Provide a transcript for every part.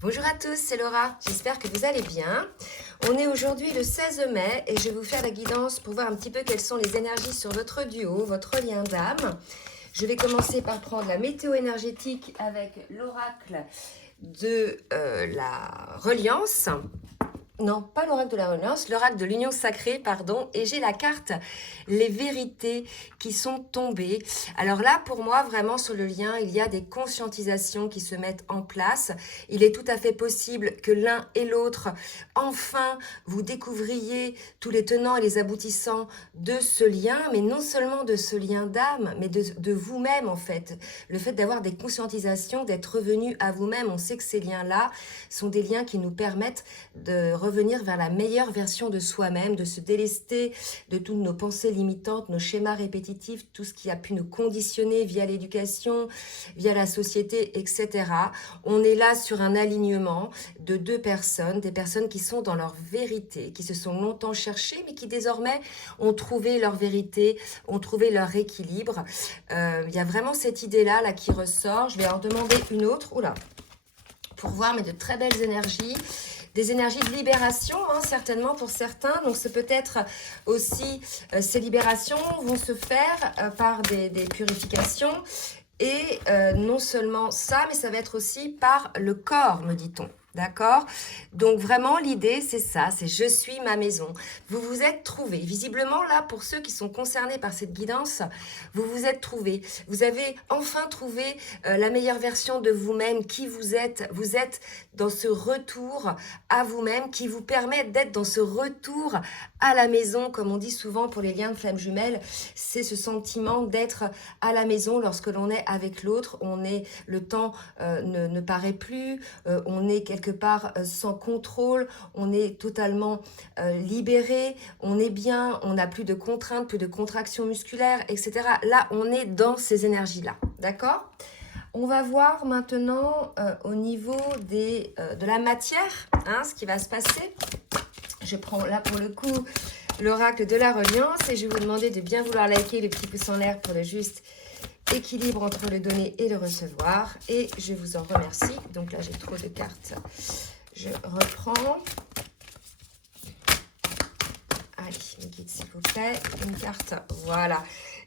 Bonjour à tous, c'est Laura, j'espère que vous allez bien. On est aujourd'hui le 16 mai et je vais vous faire la guidance pour voir un petit peu quelles sont les énergies sur votre duo, votre lien d'âme. Je vais commencer par prendre la météo énergétique avec l'oracle de la reliance. Non, pas l'oracle de la reliance, l'oracle de l'union sacrée, pardon. Et j'ai la carte les vérités qui sont tombées. Alors là, pour moi, vraiment, sur le lien, il y a des conscientisations qui se mettent en place. Il est tout à fait possible que l'un et l'autre, enfin, vous découvriez tous les tenants et les aboutissants de ce lien, mais non seulement de ce lien d'âme, mais de vous-même, en fait. Le fait d'avoir des conscientisations, d'être revenu à vous-même. On sait que ces liens-là sont des liens qui nous permettent de revenir vers la meilleure version de soi-même, de se délester de toutes nos pensées limitantes, nos schémas répétitifs, tout ce qui a pu nous conditionner via l'éducation, via la société, etc. On est là sur un alignement de deux personnes, des personnes qui sont dans leur vérité, qui se sont longtemps cherchées, mais qui désormais ont trouvé leur vérité, ont trouvé leur équilibre. Il y a vraiment cette idée-là là, qui ressort. Je vais en demander une autre. Oula, pour voir, mais de très belles énergies. Des énergies de libération, hein, certainement pour certains. Donc, c'est peut-être aussi, ces libérations vont se faire par des purifications. Et non seulement ça, mais ça va être aussi par le corps, me dit-on. D'accord? Donc vraiment, l'idée, c'est ça, c'est je suis ma maison. Vous vous êtes trouvé. Visiblement, là, pour ceux qui sont concernés par cette guidance, vous vous êtes trouvé. Vous avez enfin trouvé la meilleure version de vous-même, qui vous êtes. Vous êtes dans ce retour à vous-même qui vous permet d'être dans ce retour à la maison, comme on dit souvent pour les liens de flammes jumelles. C'est ce sentiment d'être à la maison lorsque l'on est avec l'autre. On est, le temps ne paraît plus, on est quelque part sans contrôle, on est totalement libéré, on est bien, on n'a plus de contraintes, plus de contractions musculaires, etc. Là, on est dans ces énergies-là, d'accord ? On va voir maintenant au niveau de la matière, hein, ce qui va se passer. Je prends là pour le coup l'oracle de la reliance et je vais vous demander de bien vouloir liker le petit pouce en l'air pour le juste équilibre entre le donner et le recevoir. Et je vous en remercie. Donc là, j'ai trop de cartes. Je reprends. Allez, mes guides, s'il vous plaît. Une carte. Voilà.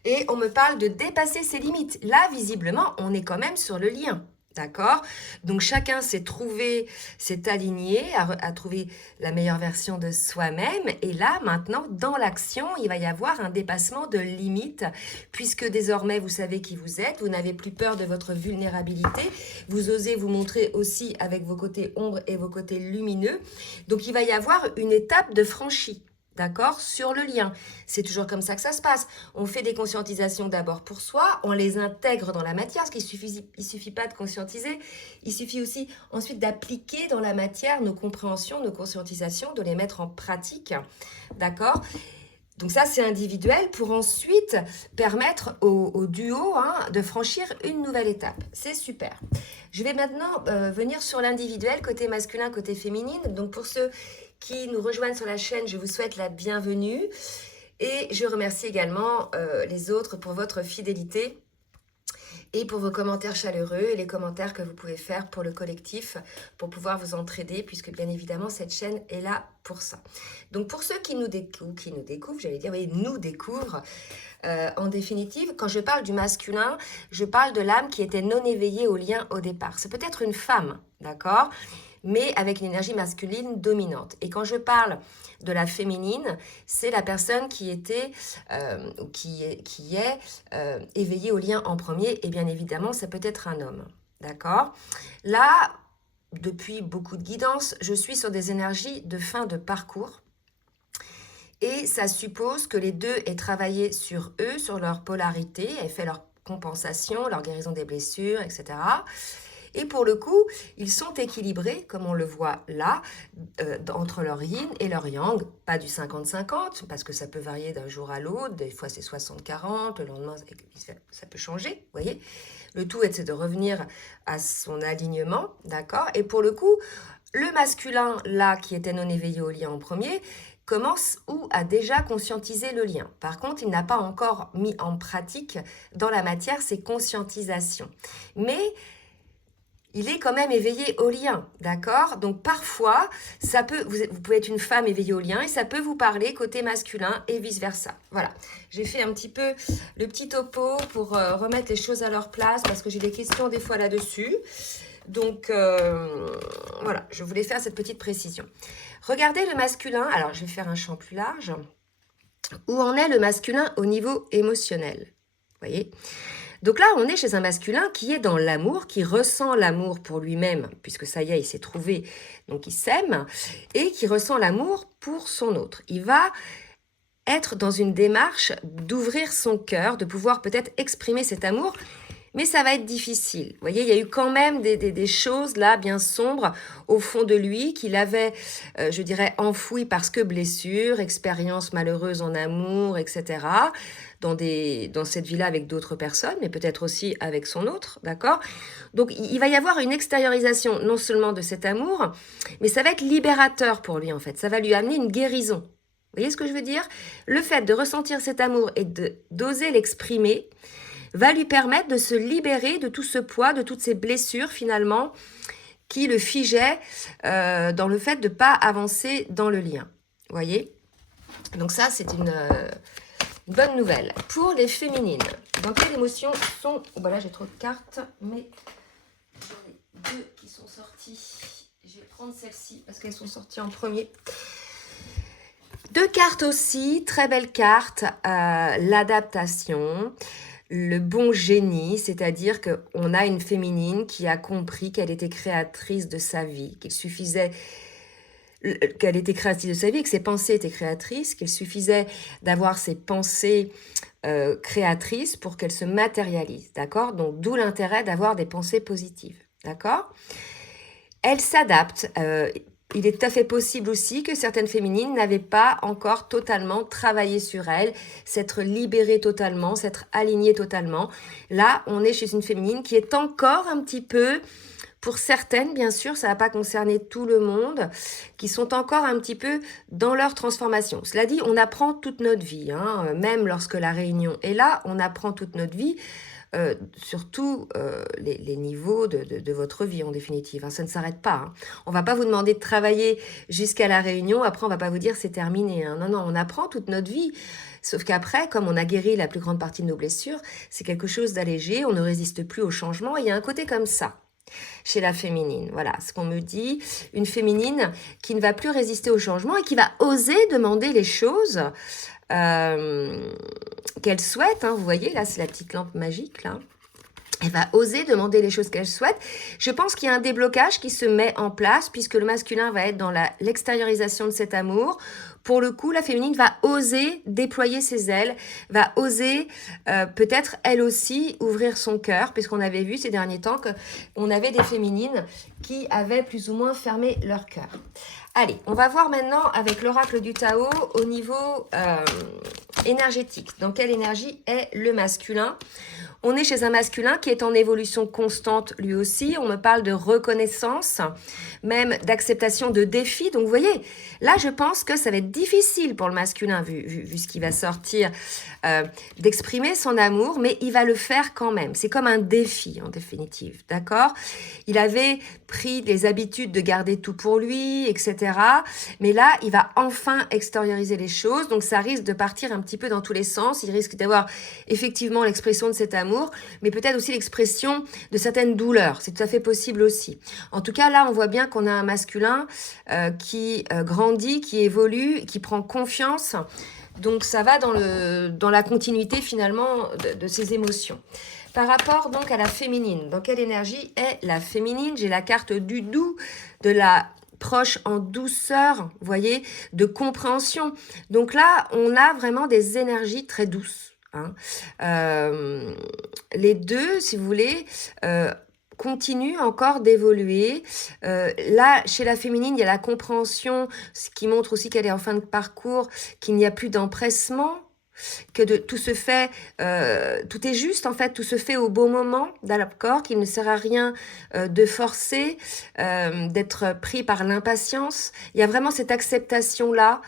Et on me parle de dépasser ses limites. Là, visiblement, on est quand même sur le lien. D'accord? Donc, chacun s'est trouvé, s'est aligné, a trouvé la meilleure version de soi-même. Et là, maintenant, dans l'action, il va y avoir un dépassement de limites, puisque désormais, vous savez qui vous êtes, vous n'avez plus peur de votre vulnérabilité, vous osez vous montrer aussi avec vos côtés ombres et vos côtés lumineux. Donc, il va y avoir une étape de franchie. D'accord? Sur le lien. C'est toujours comme ça que ça se passe. On fait des conscientisations d'abord pour soi, on les intègre dans la matière, parce qu'il suffit pas de conscientiser, il suffit aussi ensuite d'appliquer dans la matière nos compréhensions, nos conscientisations, de les mettre en pratique. D'accord? Donc ça, c'est individuel pour ensuite permettre au duo de franchir une nouvelle étape. C'est super. Je vais maintenant venir sur l'individuel, côté masculin, côté féminine. Donc pour ceux qui nous rejoignent sur la chaîne, je vous souhaite la bienvenue. Et je remercie également les autres pour votre fidélité et pour vos commentaires chaleureux et les commentaires que vous pouvez faire pour le collectif, pour pouvoir vous entraider, puisque bien évidemment, cette chaîne est là pour ça. Donc pour ceux qui nous découvrent, j'allais dire, oui, nous découvrent, en définitive, quand je parle du masculin, je parle de l'âme qui était non éveillée au lien au départ. C'est peut-être une femme, d'accord ? Mais avec une énergie masculine dominante. Et quand je parle de la féminine, c'est la personne qui était, qui est éveillée au lien en premier, et bien évidemment, ça peut être un homme, d'accord ? Là, depuis beaucoup de guidance, je suis sur des énergies de fin de parcours, et ça suppose que les deux aient travaillé sur eux, sur leur polarité, aient fait leur compensation, leur guérison des blessures, etc., et pour le coup, ils sont équilibrés, comme on le voit là, entre leur yin et leur yang. Pas du 50-50, parce que ça peut varier d'un jour à l'autre. Des fois, c'est 60-40, le lendemain, ça peut changer, vous voyez. Le tout, c'est de revenir à son alignement, d'accord? Et pour le coup, le masculin, là, qui était non éveillé au lien en premier, commence ou a déjà conscientisé le lien. Par contre, il n'a pas encore mis en pratique dans la matière ces conscientisations. Mais il est quand même éveillé au lien, d'accord? Donc parfois, vous pouvez être une femme éveillée au lien et ça peut vous parler côté masculin et vice-versa. Voilà, j'ai fait un petit peu le petit topo pour remettre les choses à leur place parce que j'ai des questions des fois là-dessus. Donc voilà, je voulais faire cette petite précision. Regardez le masculin, alors je vais faire un champ plus large. Où en est le masculin au niveau émotionnel? Vous voyez? Donc là, on est chez un masculin qui est dans l'amour, qui ressent l'amour pour lui-même, puisque ça y est, il s'est trouvé, donc il s'aime, et qui ressent l'amour pour son autre. Il va être dans une démarche d'ouvrir son cœur, de pouvoir peut-être exprimer cet amour, mais ça va être difficile. Vous voyez, il y a eu quand même des choses là bien sombres au fond de lui qu'il avait, je dirais, enfouies parce que blessures, expériences malheureuses en amour, etc. Dans cette vie-là avec d'autres personnes, mais peut-être aussi avec son autre, d'accord? Donc il va y avoir une extériorisation non seulement de cet amour, mais ça va être libérateur pour lui en fait. Ça va lui amener une guérison. Vous voyez ce que je veux dire? Le fait de ressentir cet amour et d'oser l'exprimer va lui permettre de se libérer de tout ce poids, de toutes ces blessures finalement qui le figeaient dans le fait de ne pas avancer dans le lien. Vous voyez? Donc ça, c'est une bonne nouvelle. Pour les féminines, dans quelles émotions sont... Voilà, j'ai trop de cartes, mais j'en ai 2 qui sont sorties. Je vais prendre celle-ci parce qu'elles sont sorties en premier. 2 cartes aussi, très belles cartes. L'adaptation, le bon génie, c'est-à-dire qu'on a une féminine qui a compris qu'elle était créatrice de sa vie, qu'elle était créatrice de sa vie, que ses pensées étaient créatrices, qu'il suffisait d'avoir ses pensées créatrices pour qu'elles se matérialisent, d'accord? Donc, d'où l'intérêt d'avoir des pensées positives, d'accord? Elle s'adapte. Il est tout à fait possible aussi que certaines féminines n'avaient pas encore totalement travaillé sur elles, s'être libérées totalement, s'être alignées totalement. Là, on est chez une féminine qui est encore un petit peu, pour certaines, bien sûr, ça ne va pas concerner tout le monde, qui sont encore un petit peu dans leur transformation. Cela dit, on apprend toute notre vie, hein, même lorsque la réunion est là, on apprend toute notre vie. Sur tous les niveaux de votre vie en définitive. Hein. Ça ne s'arrête pas. Hein. On ne va pas vous demander de travailler jusqu'à la réunion. Après, on ne va pas vous dire c'est terminé. Hein. Non, non, on apprend toute notre vie. Sauf qu'après, comme on a guéri la plus grande partie de nos blessures, c'est quelque chose d'allégé. On ne résiste plus au changement. Il y a un côté comme ça chez la féminine. Voilà ce qu'on me dit. Une féminine qui ne va plus résister au changement et qui va oser demander les choses qu'elle souhaite, hein, vous voyez, là, c'est la petite lampe magique, là. Elle va oser demander les choses qu'elle souhaite. Je pense qu'il y a un déblocage qui se met en place puisque le masculin va être dans l'extériorisation de cet amour. Pour le coup, la féminine va oser déployer ses ailes, va oser peut-être elle aussi ouvrir son cœur, puisqu'on avait vu ces derniers temps qu'on avait des féminines qui avaient plus ou moins fermé leur cœur. Allez, on va voir maintenant avec l'oracle du Tao au niveau énergétique. Dans quelle énergie est le masculin? On est chez un masculin qui est en évolution constante lui aussi. On me parle de reconnaissance, même d'acceptation de défis. Donc, vous voyez, là, je pense que ça va être difficile pour le masculin, vu ce qui va sortir, d'exprimer son amour, mais il va le faire quand même. C'est comme un défi, en définitive, d'accord? Il avait pris les habitudes de garder tout pour lui, etc. Mais là, il va enfin extérioriser les choses. Donc, ça risque de partir un petit peu dans tous les sens. Il risque d'avoir effectivement l'expression de cet amour, mais peut-être aussi l'expression de certaines douleurs. C'est tout à fait possible aussi. En tout cas, là, on voit bien qu'on a un masculin qui grandit, qui évolue, qui prend confiance. Donc, ça va dans la continuité, finalement, de ses émotions. Par rapport, donc, à la féminine, dans quelle énergie est la féminine? J'ai la carte du doux, de la proche en douceur, vous voyez, de compréhension. Donc là, on a vraiment des énergies très douces. Hein. Les deux, si vous voulez, continuent encore d'évoluer. Là, chez la féminine, il y a la compréhension, ce qui montre aussi qu'elle est en fin de parcours, qu'il n'y a plus d'empressement, que tout se fait, tout est juste en fait, tout se fait au bon moment, d'accord, qu'il ne sert à rien de forcer, d'être pris par l'impatience. Il y a vraiment cette acceptation-là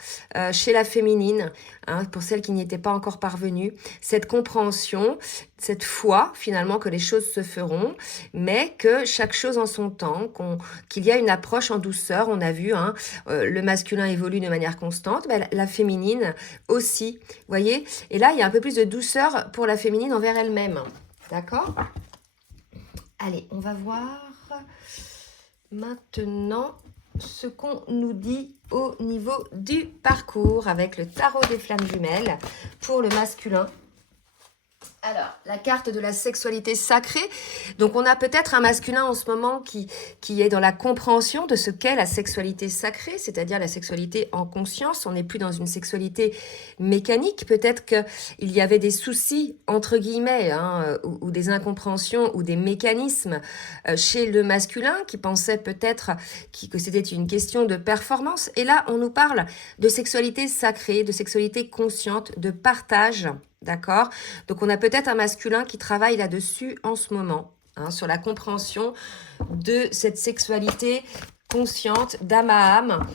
chez la féminine, hein, pour celles qui n'y étaient pas encore parvenues, cette compréhension, cette foi finalement que les choses se feront, mais que chaque chose en son temps, qu'il y a une approche en douceur. On a vu, hein, le masculin évolue de manière constante, mais la féminine aussi, vous voyez. Et là, il y a un peu plus de douceur pour la féminine envers elle-même, d'accord? Allez, on va voir maintenant ce qu'on nous dit au niveau du parcours avec le tarot des flammes jumelles pour le masculin. Alors, la carte de la sexualité sacrée. Donc, on a peut-être un masculin en ce moment qui est dans la compréhension de ce qu'est la sexualité sacrée, c'est-à-dire la sexualité en conscience. On n'est plus dans une sexualité mécanique. Peut-être qu'il y avait des soucis, entre guillemets, hein, ou des incompréhensions ou des mécanismes chez le masculin qui pensait peut-être que c'était une question de performance. Et là, on nous parle de sexualité sacrée, de sexualité consciente, de partage. D'accord? Donc, on a peut-être un masculin qui travaille là-dessus en ce moment, hein, sur la compréhension de cette sexualité consciente, d'âme à âme,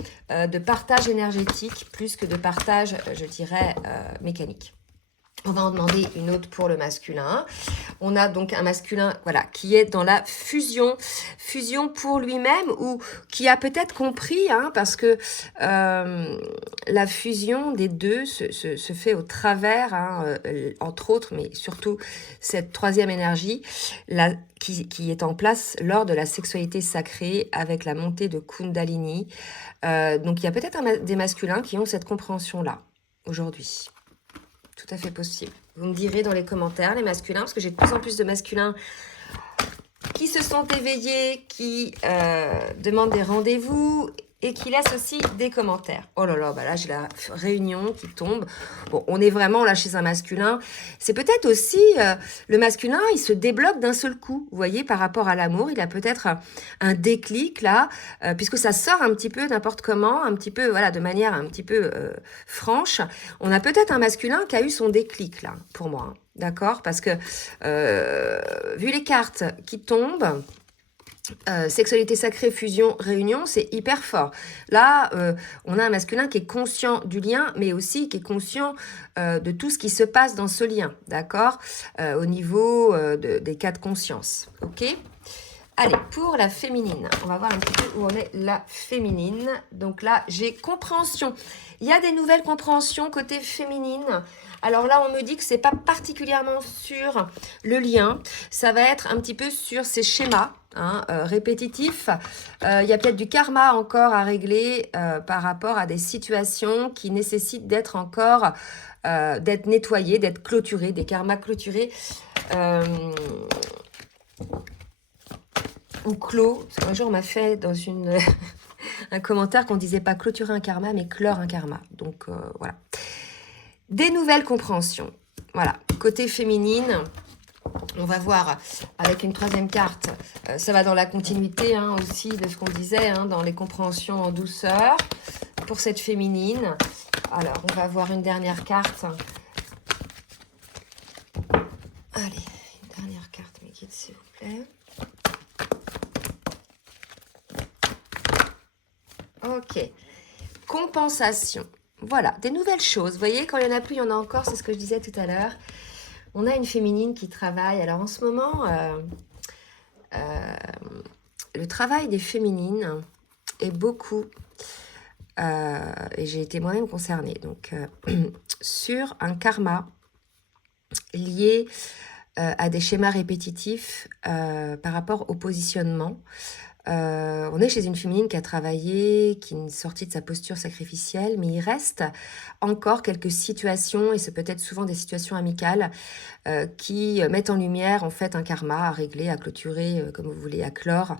de partage énergétique, plus que de partage, je dirais, mécanique. On va en demander une autre pour le masculin. On a donc un masculin, voilà, qui est dans la fusion pour lui-même ou qui a peut-être compris, hein, parce que la fusion des deux se fait au travers, hein, entre autres, mais surtout cette troisième énergie qui est en place lors de la sexualité sacrée avec la montée de Kundalini. Donc, il y a peut-être des masculins qui ont cette compréhension-là aujourd'hui. Tout à fait possible. Vous me direz dans les commentaires, les masculins, parce que j'ai de plus en plus de masculins qui se sont éveillés, qui demandent des rendez-vous et qui laissent aussi des commentaires. Oh là là, bah là j'ai la réunion qui tombe. Bon, on est vraiment là chez un masculin. C'est peut-être aussi le masculin, il se débloque d'un seul coup. Vous voyez, par rapport à l'amour, il a peut-être un déclic là, puisque ça sort un petit peu n'importe comment, un petit peu, voilà, de manière un petit peu franche. On a peut-être un masculin qui a eu son déclic là, pour moi. Hein. D'accord? Parce que vu les cartes qui tombent, sexualité sacrée, fusion, réunion, c'est hyper fort. Là, on a un masculin qui est conscient du lien, mais aussi qui est conscient de tout ce qui se passe dans ce lien, d'accord, au niveau des cas de conscience, ok. Allez, pour la féminine, on va voir un petit peu où on est la féminine. Donc là, j'ai compréhension. Il y a des nouvelles compréhensions côté féminine. Alors là, on me dit que c'est pas particulièrement sur le lien. Ça va être un petit peu sur ces schémas, hein, répétitifs. Il y a peut-être du karma encore à régler par rapport à des situations qui nécessitent d'être encore, d'être nettoyées, d'être clôturées, des karmas clôturés. Ou clos. Un jour, on m'a fait dans un commentaire qu'on disait pas clôturer un karma, mais clore un karma. Donc, voilà. Des nouvelles compréhensions. Voilà. Côté féminine, on va voir avec une troisième carte. Ça va dans la continuité hein, aussi de ce qu'on disait, hein, dans les compréhensions en douceur pour cette féminine. Alors, on va voir une dernière carte. Allez, une dernière carte, mes guides, s'il vous plaît. Ok. Compensation. Voilà, des nouvelles choses. Vous voyez, quand il n'y en a plus, il y en a encore. C'est ce que je disais tout à l'heure. On a une féminine qui travaille. Alors, en ce moment, le travail des féminines est beaucoup... et j'ai été moi-même concernée. Donc, sur un karma lié à des schémas répétitifs par rapport au positionnement. On est chez une féminine qui a travaillé, qui est sortie de sa posture sacrificielle, mais il reste encore quelques situations, et c'est peut-être souvent des situations amicales, qui mettent en lumière en fait un karma à régler, à clôturer, comme vous voulez, à clore,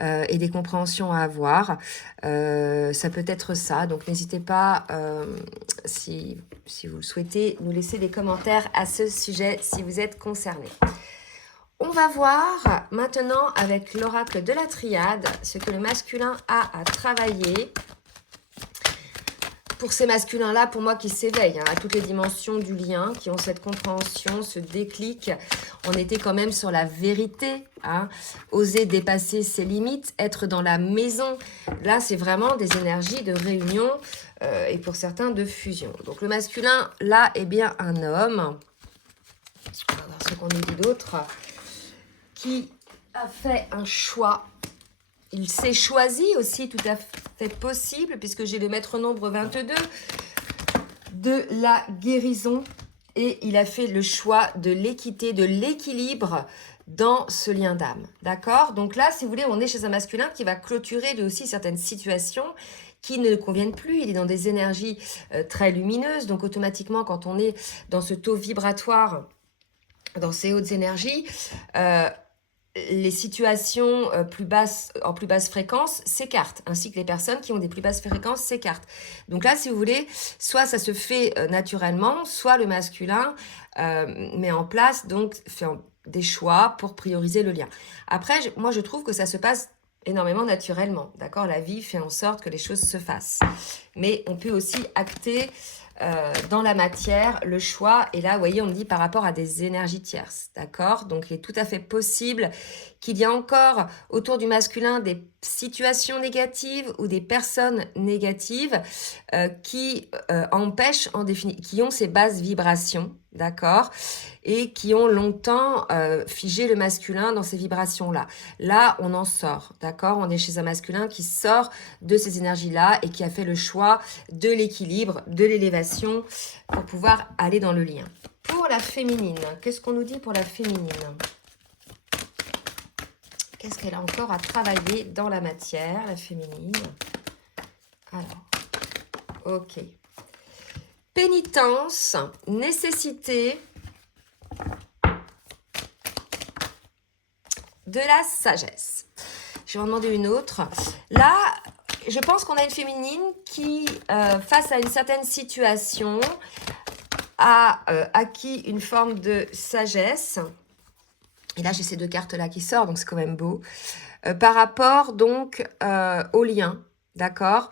et des compréhensions à avoir. Ça peut être ça, donc n'hésitez pas, si vous le souhaitez, nous laisser des commentaires à ce sujet si vous êtes concernés. On va voir maintenant avec l'oracle de la triade ce que le masculin a à travailler. Pour ces masculins-là, pour moi, qui s'éveillent à toutes les dimensions du lien, qui ont cette compréhension, ce déclic. On était quand même sur la vérité, hein, oser dépasser ses limites, être dans la maison. Là, c'est vraiment des énergies de réunion et pour certains de fusion. Donc le masculin, là, est bien un homme On va voir ce qu'on nous dit d'autre. Qui a fait un choix. Il s'est choisi aussi, tout à fait possible, puisque j'ai le maître nombre 22 de la guérison. Et il a fait le choix de l'équité, de l'équilibre dans ce lien d'âme. D'accord? Donc là, si vous voulez, on est chez un masculin qui va clôturer lui aussi certaines situations qui ne le conviennent plus. Il est dans des énergies très lumineuses. Donc automatiquement, quand on est dans ce taux vibratoire, dans ces hautes énergies, les situations en plus basse fréquence s'écartent, ainsi que les personnes qui ont des plus basses fréquences s'écartent. Donc là, si vous voulez, soit ça se fait naturellement, soit le masculin met en place donc des choix pour prioriser le lien. Après, moi, je trouve que ça se passe énormément naturellement, d'accord? La vie fait en sorte que les choses se fassent. Mais on peut aussi acter dans la matière le choix. Et là, vous voyez, on me dit par rapport à des énergies tierces, d'accord? Donc, il est tout à fait possible qu'il y ait encore autour du masculin des situations négatives ou des personnes négatives qui empêchent, qui ont ces basses vibrations, d'accord? Et qui ont longtemps figé le masculin dans ces vibrations-là. Là, on en sort, d'accord? On est chez un masculin qui sort de ces énergies-là et qui a fait le choix de l'équilibre, de l'élévation pour pouvoir aller dans le lien. Pour la féminine, qu'est-ce qu'on nous dit pour la féminine? Qu'est-ce qu'elle a encore à travailler dans la matière, la féminine? Alors, ok. Pénitence, nécessité de la sagesse. Je vais en demander une autre. Là, je pense qu'on a une féminine qui, face à une certaine situation, a acquis une forme de sagesse. Et là, j'ai ces deux cartes-là qui sortent, donc c'est quand même beau. Par rapport, donc, au lien. D'accord?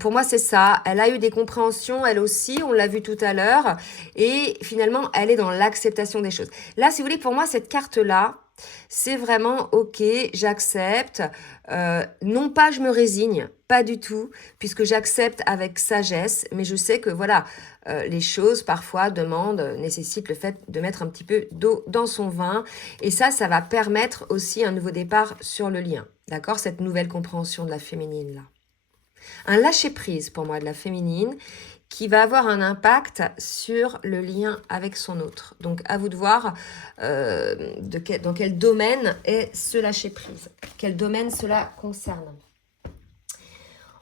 Pour moi, c'est ça. Elle a eu des compréhensions, elle aussi, on l'a vu tout à l'heure. Et finalement, elle est dans l'acceptation des choses. Là, si vous voulez, pour moi, cette carte-là, c'est vraiment ok, j'accepte. Non pas je me résigne, pas du tout, puisque j'accepte avec sagesse, mais je sais que voilà, les choses parfois nécessitent le fait de mettre un petit peu d'eau dans son vin. Et ça va permettre aussi un nouveau départ sur le lien. D'accord? Cette nouvelle compréhension de la féminine là. Un lâcher-prise pour moi de la féminine qui va avoir un impact sur le lien avec son autre. Donc, à vous de voir dans quel domaine est ce lâcher-prise. Quel domaine cela concerne.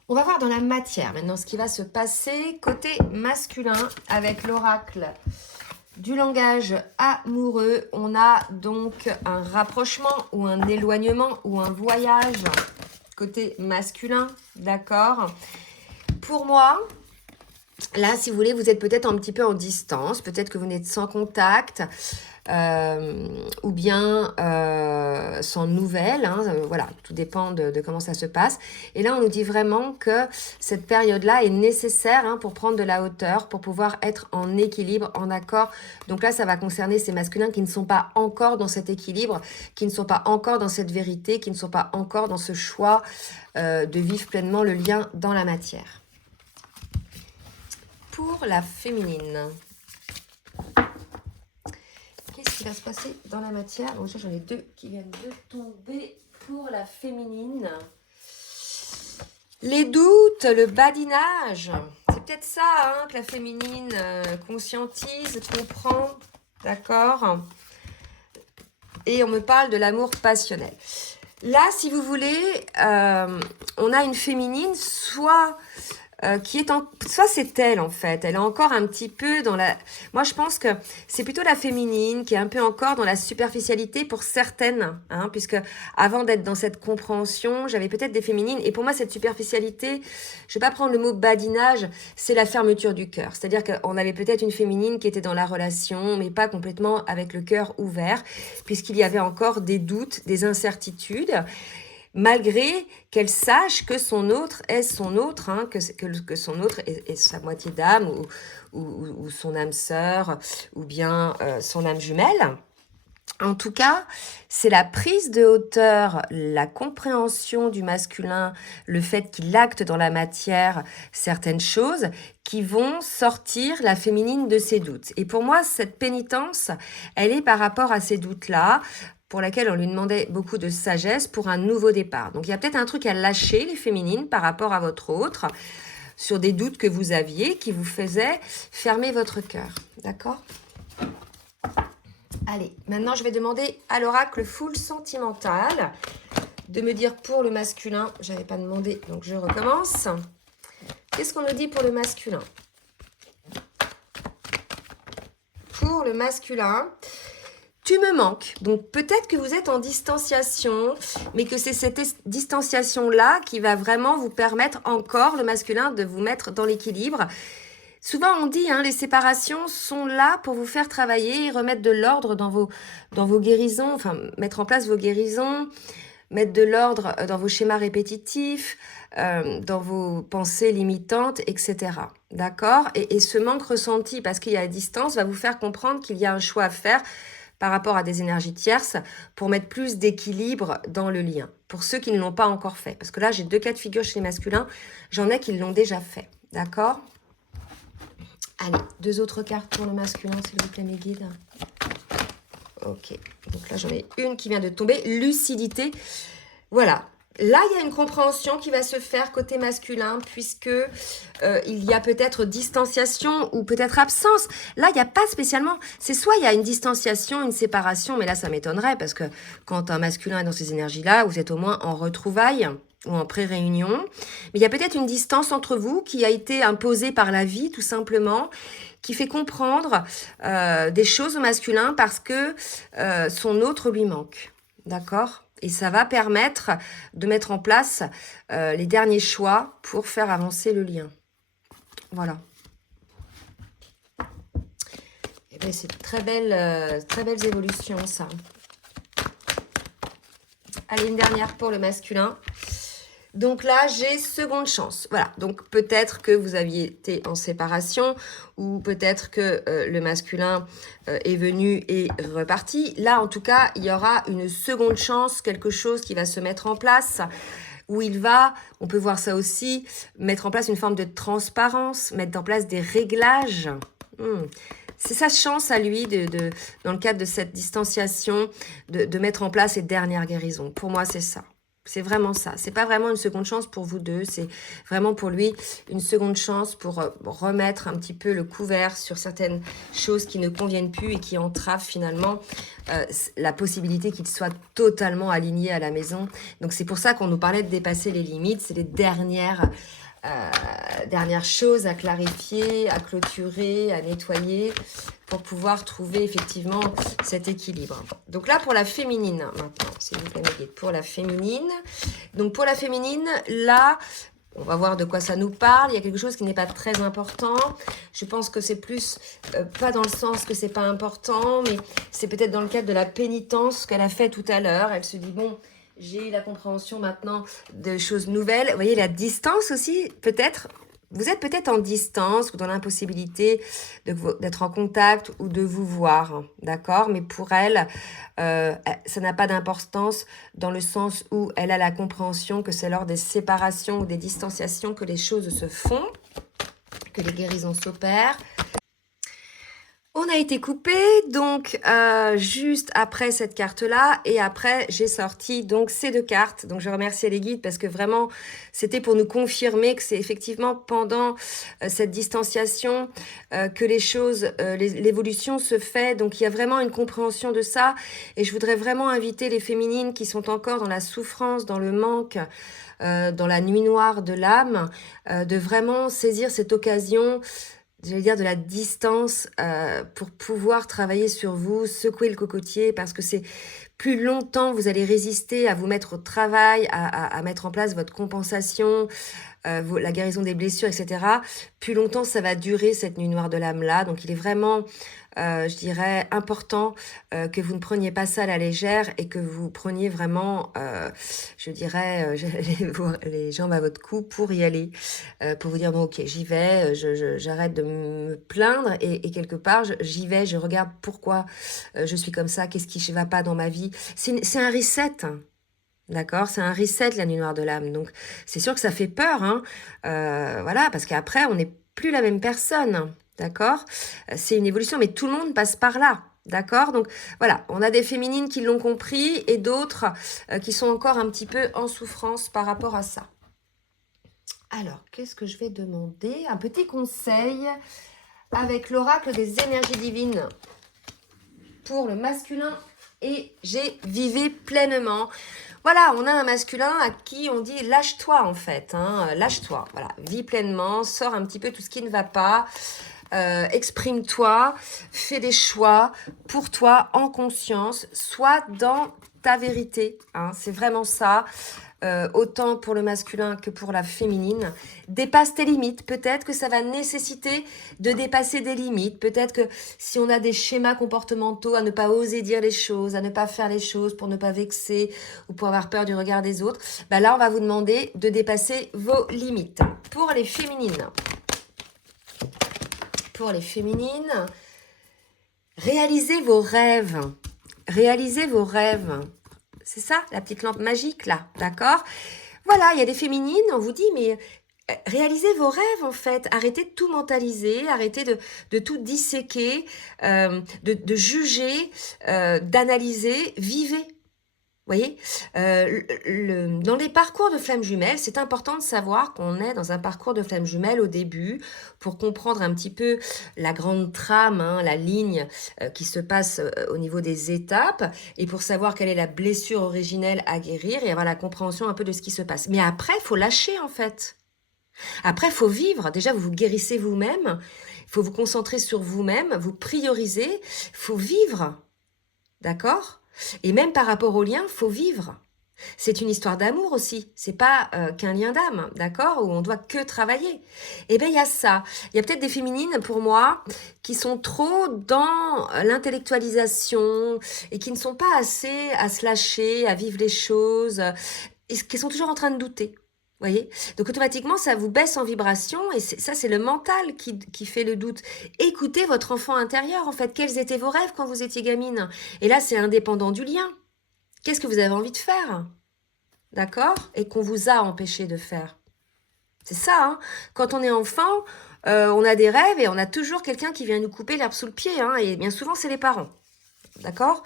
On va voir dans la matière maintenant ce qui va se passer côté masculin avec l'oracle du langage amoureux. On a donc un rapprochement ou un éloignement ou un voyage côté masculin, d'accord? Pour moi, là, si vous voulez, vous êtes peut-être un petit peu en distance, peut-être que vous n'êtes sans contact, ou bien sans nouvelles, hein, voilà, tout dépend de comment ça se passe. Et là, on nous dit vraiment que cette période-là est nécessaire hein, pour prendre de la hauteur, pour pouvoir être en équilibre, en accord. Donc là, ça va concerner ces masculins qui ne sont pas encore dans cet équilibre, qui ne sont pas encore dans cette vérité, qui ne sont pas encore dans ce choix de vivre pleinement le lien dans la matière. Pour la féminine, qu'est-ce qui va se passer dans la matière? Donc j'en ai deux qui viennent de tomber pour la féminine. Les doutes, le badinage, c'est peut-être ça hein, que la féminine conscientise, comprend, d'accord? Et on me parle de l'amour passionnel. Là, si vous voulez, on a une féminine soit soit c'est elle en fait, elle est encore un petit peu dans la... Moi je pense que c'est plutôt la féminine qui est un peu encore dans la superficialité pour certaines, hein, puisque avant d'être dans cette compréhension, j'avais peut-être des féminines, et pour moi cette superficialité, je vais pas prendre le mot badinage, c'est la fermeture du cœur, c'est-à-dire qu'on avait peut-être une féminine qui était dans la relation, mais pas complètement avec le cœur ouvert, puisqu'il y avait encore des doutes, des incertitudes, malgré qu'elle sache que son autre est son autre, hein, que son autre est sa moitié d'âme ou son âme sœur ou bien son âme jumelle. En tout cas, c'est la prise de hauteur, la compréhension du masculin, le fait qu'il acte dans la matière certaines choses qui vont sortir la féminine de ses doutes. Et pour moi, cette pénitence, elle est par rapport à ces doutes-là, pour laquelle on lui demandait beaucoup de sagesse pour un nouveau départ. Donc il y a peut-être un truc à lâcher, les féminines, par rapport à votre autre, sur des doutes que vous aviez qui vous faisaient fermer votre cœur. D'accord ? Allez, maintenant je vais demander à l'oracle full sentimental de me dire pour le masculin. Je n'avais pas demandé, donc je recommence. Qu'est-ce qu'on nous dit pour le masculin? Pour le masculin, tu me manques. Donc peut-être que vous êtes en distanciation, mais que c'est cette distanciation-là qui va vraiment vous permettre encore, le masculin, de vous mettre dans l'équilibre. Souvent, on dit, les séparations sont là pour vous faire travailler et remettre de l'ordre dans vos guérisons, enfin, mettre en place vos guérisons, mettre de l'ordre dans vos schémas répétitifs, dans vos pensées limitantes, etc. D'accord ? Et ce manque ressenti, parce qu'il y a la distance, va vous faire comprendre qu'il y a un choix à faire par rapport à des énergies tierces pour mettre plus d'équilibre dans le lien. Pour ceux qui ne l'ont pas encore fait. Parce que là, j'ai 2 cas de figure chez les masculins. J'en ai qui l'ont déjà fait. D'accord ? Allez, 2 autres cartes pour le masculin, s'il vous plaît, mes guides. Ok, donc là, j'en ai une qui vient de tomber. Lucidité. Voilà. Là, il y a une compréhension qui va se faire côté masculin, puisque il y a peut-être distanciation ou peut-être absence. Là, il n'y a pas spécialement... C'est soit il y a une distanciation, une séparation, mais là, ça m'étonnerait, parce que quand un masculin est dans ces énergies-là, vous êtes au moins en retrouvailles ou en pré-réunion. Mais il y a peut-être une distance entre vous qui a été imposée par la vie, tout simplement, qui fait comprendre des choses au masculin parce que son autre lui manque. D'accord ? Et ça va permettre de mettre en place les derniers choix pour faire avancer le lien. Voilà. Et bien, c'est très belles évolutions, ça. Allez, une dernière pour le masculin. Donc là, j'ai seconde chance. Voilà, donc peut-être que vous aviez été en séparation ou peut-être que le masculin est venu et reparti. Là, en tout cas, il y aura une seconde chance, quelque chose qui va se mettre en place où il va, on peut voir ça aussi, mettre en place une forme de transparence, mettre en place des réglages. C'est sa chance à lui, dans le cadre de cette distanciation, de mettre en place les dernières guérisons. Pour moi, c'est ça. C'est vraiment ça. C'est pas vraiment une seconde chance pour vous deux. C'est vraiment pour lui une seconde chance pour remettre un petit peu le couvert sur certaines choses qui ne conviennent plus et qui entravent finalement la possibilité qu'il soit totalement aligné à la maison. Donc c'est pour ça qu'on nous parlait de dépasser les limites. C'est les dernières choses à clarifier, à clôturer, à nettoyer pour pouvoir trouver effectivement cet équilibre. Donc là, pour la féminine, maintenant, s'il vous plaît, mes guides, pour la féminine. Donc pour la féminine, là, on va voir de quoi ça nous parle. Il y a quelque chose qui n'est pas très important. Je pense que c'est plus, pas dans le sens que c'est pas important, mais c'est peut-être dans le cadre de la pénitence qu'elle a fait tout à l'heure. Elle se dit, bon, j'ai la compréhension maintenant de choses nouvelles. Vous voyez, la distance aussi, peut-être. Vous êtes peut-être en distance ou dans l'impossibilité d'être en contact ou de vous voir, d'accord? Mais pour elle, ça n'a pas d'importance dans le sens où elle a la compréhension que c'est lors des séparations ou des distanciations que les choses se font, que les guérisons s'opèrent. On a été coupé, donc juste après cette carte-là, et après j'ai sorti donc ces 2 cartes. Donc je remercie les guides parce que vraiment c'était pour nous confirmer que c'est effectivement pendant cette distanciation que les choses, l'évolution se fait. Donc il y a vraiment une compréhension de ça, et je voudrais vraiment inviter les féminines qui sont encore dans la souffrance, dans le manque, dans la nuit noire de l'âme, de vraiment saisir cette occasion, j'allais dire de la distance, pour pouvoir travailler sur vous, secouer le cocotier, parce que c'est plus longtemps vous allez résister à vous mettre au travail, à mettre en place votre compensation, la guérison des blessures, etc. Plus longtemps ça va durer cette nuit noire de l'âme là. Donc il est vraiment je dirais, important que vous ne preniez pas ça à la légère et que vous preniez vraiment, je dirais, les jambes à votre cou pour y aller, pour vous dire, bon, ok, j'y vais, j'arrête de me plaindre et quelque part, j'y vais, je regarde pourquoi je suis comme ça, qu'est-ce qui ne va pas dans ma vie. C'est un reset, hein. D'accord, c'est un reset, la nuit noire de l'âme. Donc, c'est sûr que ça fait peur, hein. Voilà, parce qu'après, on n'est plus la même personne. D'accord, c'est une évolution, mais tout le monde passe par là. D'accord, donc voilà, on a des féminines qui l'ont compris et d'autres qui sont encore un petit peu en souffrance par rapport à ça. Alors, qu'est-ce que je vais demander? Un petit conseil avec l'oracle des énergies divines pour le masculin et j'ai vivé pleinement. Voilà, on a un masculin à qui on dit lâche-toi en fait, hein, lâche-toi, voilà, vis pleinement, sors un petit peu tout ce qui ne va pas, exprime-toi, fais des choix pour toi en conscience, sois dans ta vérité, hein, c'est vraiment ça. Autant pour le masculin que pour la féminine. Dépasse tes limites. Peut-être que ça va nécessiter de dépasser des limites. Peut-être que si on a des schémas comportementaux à ne pas oser dire les choses, à ne pas faire les choses pour ne pas vexer ou pour avoir peur du regard des autres, bah là, on va vous demander de dépasser vos limites. Pour les féminines, réalisez vos rêves. Réalisez vos rêves. C'est ça, la petite lampe magique, là, d'accord? Voilà, il y a des féminines, on vous dit, mais réalisez vos rêves, en fait. Arrêtez de tout mentaliser, arrêtez de tout disséquer, de juger, d'analyser, vivez. Vous voyez, dans les parcours de flammes jumelles, c'est important de savoir qu'on est dans un parcours de flammes jumelles au début pour comprendre un petit peu la grande trame, hein, la ligne qui se passe au niveau des étapes et pour savoir quelle est la blessure originelle à guérir et avoir la compréhension un peu de ce qui se passe. Mais après, il faut lâcher en fait. Après, il faut vivre. Déjà, vous vous guérissez vous-même. Il faut vous concentrer sur vous-même, vous prioriser. Il faut vivre. D'accord ? Et même par rapport au lien, faut vivre. C'est une histoire d'amour aussi. C'est pas qu'un lien d'âme, d'accord, où on doit que travailler. Eh bien, il y a ça. Il y a peut-être des féminines, pour moi, qui sont trop dans l'intellectualisation et qui ne sont pas assez à se lâcher, à vivre les choses, et qui sont toujours en train de douter. Voyez, donc automatiquement, ça vous baisse en vibration et ça, c'est le mental qui fait le doute. Écoutez votre enfant intérieur, en fait. Quels étaient vos rêves quand vous étiez gamine? Et là, c'est indépendant du lien. Qu'est-ce que vous avez envie de faire? D'accord? Et qu'on vous a empêché de faire. C'est ça, hein. Quand on est enfant, on a des rêves et on a toujours quelqu'un qui vient nous couper l'herbe sous le pied, hein, et bien souvent, c'est les parents. D'accord?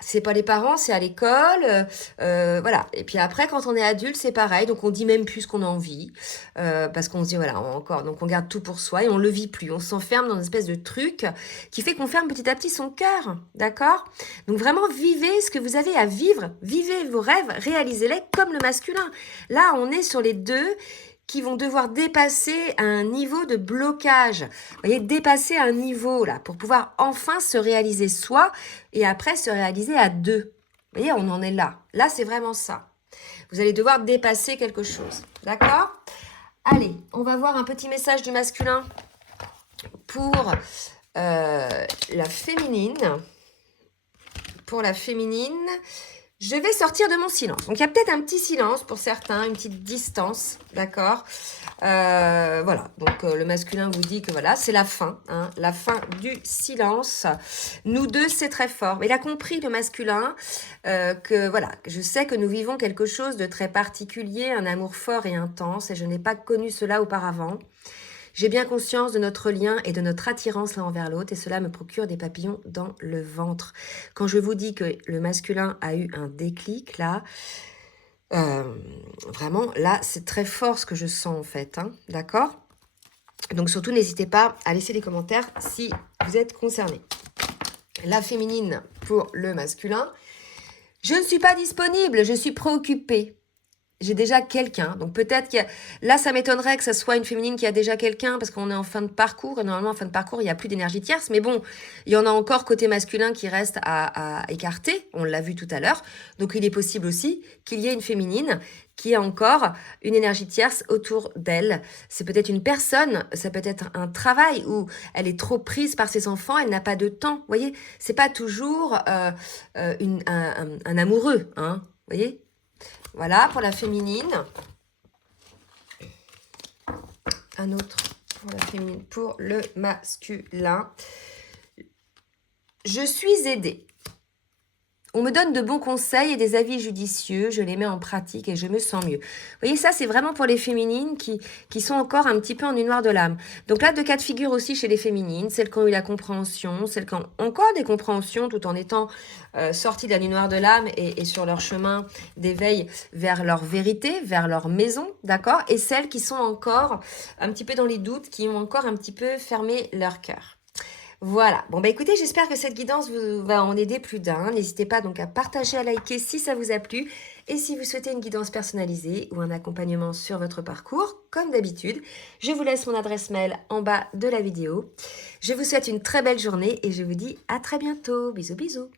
C'est pas les parents, c'est à l'école, voilà. Et puis après, quand on est adulte, c'est pareil. Donc on dit même plus ce qu'on a envie, parce qu'on se dit voilà, encore. Donc on garde tout pour soi et on le vit plus. On s'enferme dans une espèce de truc qui fait qu'on ferme petit à petit son cœur, d'accord? Donc vraiment vivez ce que vous avez à vivre, vivez vos rêves, réalisez-les comme le masculin. Là, on est sur les deux qui vont devoir dépasser un niveau de blocage. Vous voyez, dépasser un niveau là pour pouvoir enfin se réaliser soi et après se réaliser à deux. Vous voyez, on en est là. Là, c'est vraiment ça. Vous allez devoir dépasser quelque chose. D'accord? Allez, on va voir un petit message du masculin pour la féminine. Pour la féminine, je vais sortir de mon silence. Donc, il y a peut-être un petit silence pour certains, une petite distance, d'accord? Voilà, donc le masculin vous dit que voilà, c'est la fin, hein, la fin du silence. Nous deux, c'est très fort. Mais il a compris, le masculin, que voilà, je sais que nous vivons quelque chose de très particulier, un amour fort et intense, et je n'ai pas connu cela auparavant. J'ai bien conscience de notre lien et de notre attirance l'un envers l'autre et cela me procure des papillons dans le ventre. Quand je vous dis que le masculin a eu un déclic, là, vraiment, là, c'est très fort ce que je sens en fait, hein, d'accord? Donc surtout, n'hésitez pas à laisser des commentaires si vous êtes concernés. La féminine pour le masculin. Je ne suis pas disponible, je suis préoccupée. J'ai déjà quelqu'un, donc peut-être qu'il y a... Là, ça m'étonnerait que ça soit une féminine qui a déjà quelqu'un, parce qu'on est en fin de parcours, et normalement, en fin de parcours, il n'y a plus d'énergie tierce, mais bon, il y en a encore côté masculin qui reste à écarter, on l'a vu tout à l'heure, donc il est possible aussi qu'il y ait une féminine qui a encore une énergie tierce autour d'elle. C'est peut-être une personne, ça peut être un travail où elle est trop prise par ses enfants, elle n'a pas de temps. Vous voyez, c'est pas toujours un amoureux, hein. Vous voyez. Voilà pour la féminine. Un autre pour la féminine, pour le masculin. Je suis aidée. On me donne de bons conseils et des avis judicieux, je les mets en pratique et je me sens mieux. Vous voyez, ça, c'est vraiment pour les féminines qui sont encore un petit peu en une noire de l'âme. Donc là, 2 cas de figure aussi chez les féminines, celles qui ont eu la compréhension, celles qui ont encore des compréhensions tout en étant sorties de la nuit noire de l'âme et sur leur chemin d'éveil vers leur vérité, vers leur maison, d'accord? Et celles qui sont encore un petit peu dans les doutes, qui ont encore un petit peu fermé leur cœur. Voilà, bon bah écoutez, j'espère que cette guidance va en aider plus d'un. N'hésitez pas donc à partager, à liker si ça vous a plu. Et si vous souhaitez une guidance personnalisée ou un accompagnement sur votre parcours, comme d'habitude, je vous laisse mon adresse mail en bas de la vidéo. Je vous souhaite une très belle journée et je vous dis à très bientôt. Bisous bisous.